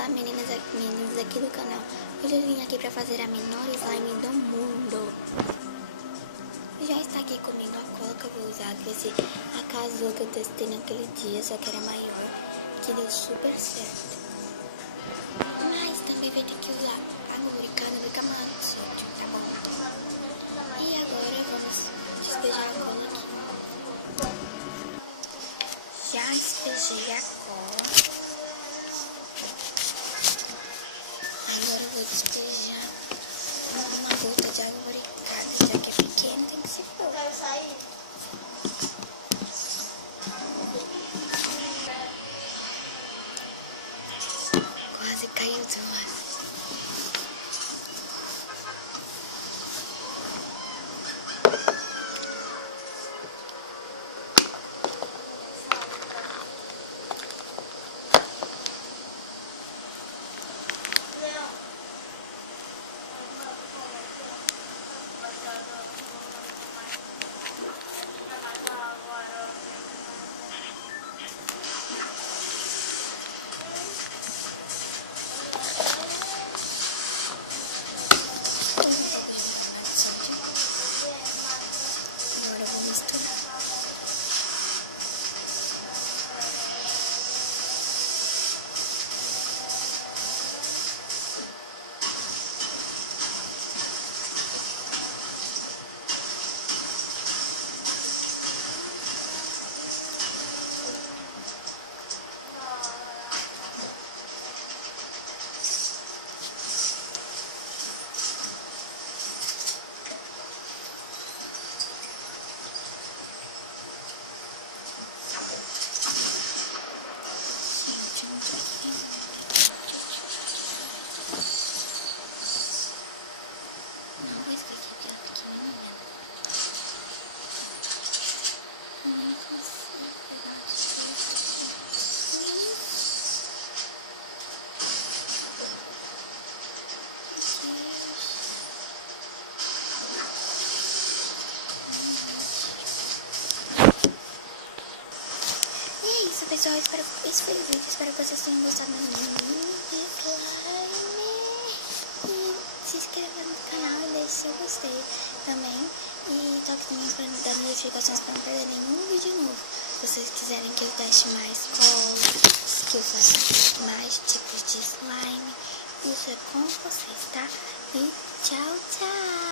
Olá meninas meninos aqui do canal. Hoje eu vim aqui pra fazer a menor slime do mundo. Já está aqui comigo a cola que eu vou usar, que vai ser a Casou que eu testei naquele dia, só que era maior, que deu super certo. Mas também vai ter que usar a lubrificante, fica mais certo, tá bom? E agora vamos despejar a cola aqui. Já despejei a cola. Agora eu vou despejar uma gota de água lubrificada, já que é pequeno, tem que se pôr. Quase caiu demais. Agora eu vou misturar. Pessoal, esse foi o vídeo, espero que vocês tenham gostado mais do slime. E se inscreva no canal e deixe seu gostei também. E toque também para dar notificações para não perder nenhum vídeo novo. Se vocês quiserem que eu teste mais colas, que eu faça mais tipos de slime, isso é com vocês, tá? E tchau, tchau!